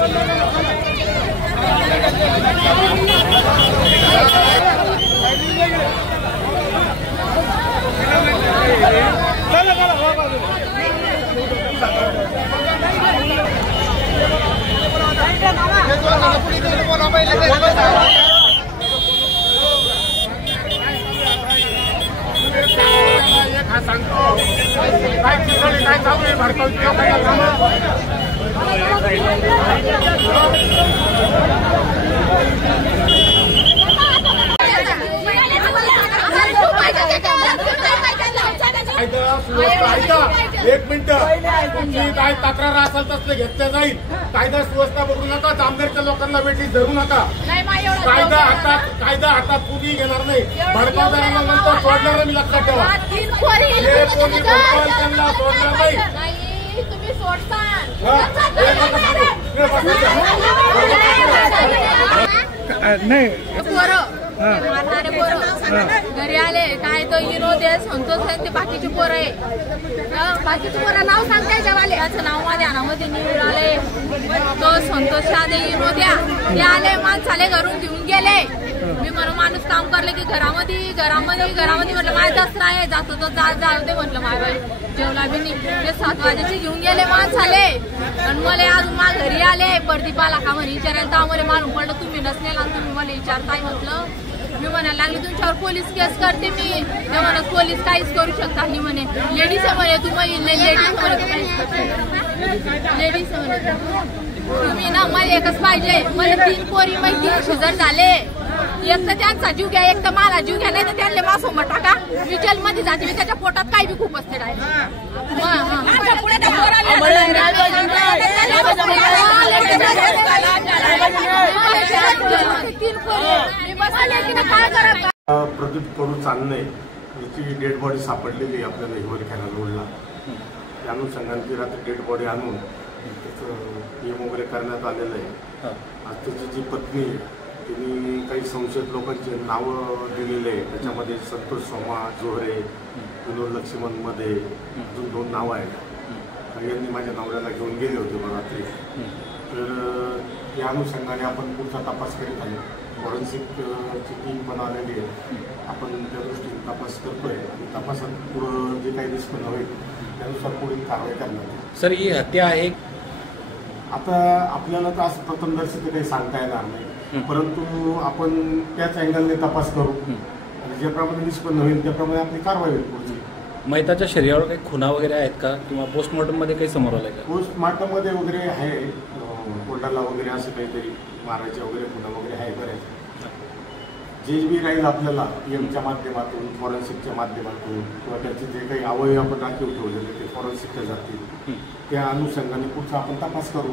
एक मिनिट, तुमची काय तक्रार असेल तसलं घेतलं जाईल. कायदा सुव्यवस्था बघू नका, जामनेरच्या लोकांना वेठी धरू नका. कायदा हातात कुणी घेणार नाही. भडकावणाऱ्यांना नंतर सोडणार मी, लक्षात ठेवा. हे कोणी बोलताल त्यांना सोडणार नाही. घरी आले काय तो विनोद आहे, संतोष आहे, ते बाकीचे पोरं आहे. बाकीचे पोरं नाव सांगताय जवाले, याचं नाव माझ्या ध्यानामध्ये निवडून आले. तो संतोष साधे विनोद्या ते आले, माणसाले घरून घेऊन गेले. मी म्हणून माणूस काम करले की घरामध्ये म्हटलं माझा दसरा आहे, जातो तो जाऊ दे म्हटलं. माझ्या जेवला बी नाही. ते 7 वाजेचे घेऊन गेले माणसाले. आणि मला अजून मा घरी आले, प्रदीपाला का म्हणे विचारायला, तर मला मालूम पडलं तुम्ही नसले आणि तुम्ही मला विचारताय. म्हटलं मी म्हणायला लागली तुमच्यावर पोलीस केस करते मी. ते म्हणत पोलीस काहीच करू शकता नाही म्हणे. लेडीज म्हणे तुम्ही, लेडीज म्हणे तुम्ही ना, मला एकच पाहिजे. मला 3 पोरी माहिती 3 शेजार झाले. एक तर त्यांचा जीव घ्या, एक तर मला जीव घ्या, नाही तर त्यांना मासोमत टाका. मी जेलमध्ये जाते, मी त्याच्या पोटात काही बी खूप असते. प्रदीप कडू चांदणे याची डेड बॉडी सापडलेली आपल्याला हिवरी खायला रोडला. त्या अनुषंगाने ती रात्री डेड बॉडी आणून त्याचं पीएम वगैरे करण्यात आलेलं आहे. आज त्याची जी पत्नी तिने काही संशयित लोकांचे नावं दिलेले आहे. त्याच्यामध्ये संतोष सोमा जोहरे, विनोद लक्ष्मण मध्ये अजून 2 नावं आहेत. यांनी माझ्या नवऱ्याला घेऊन गेले होते मला रात्री. तर या अनुषंगाने आपण पुढचा तपास करीत आहे. फॉरेन्सिकची टीम पण आलेली आहे. आपण त्या दृष्टीने तपास करतोय आणि तपासात पुढं जे काही निष्पन्न होईल त्यानुसार पुढील कारवाई करणार. सर ही हत्या आहे आता आपल्याला तर असं प्रथमदर्शी काही सांगता येणार नाही, परंतु आपण त्याच अँगलने तपास करू आणि ज्याप्रमाणे निष्पन्न होईल त्याप्रमाणे आपली कारवाई होईल पुढची. मैताच्या शरीरावर काही खुणा वगैरे आहेत का किंवा पोस्टमॉर्टम मध्ये काही समोर आलं का? पोस्टमॉर्टम मध्ये वगैरे आहे, कोंडाला वगैरे असं काहीतरी मारायच्या वगैरे खुणा वगैरे आहे. बऱ्याच जे बी राहील आपल्याला पीएमच्या माध्यमातून, फॉरेन्सिकच्या माध्यमातून किंवा त्याचे जे काही अवयव आपण राखीव ठेवलेले ते फॉरेन्सिकच्या जातील, त्या अनुषंगाने पुढचा आपण तपास करू.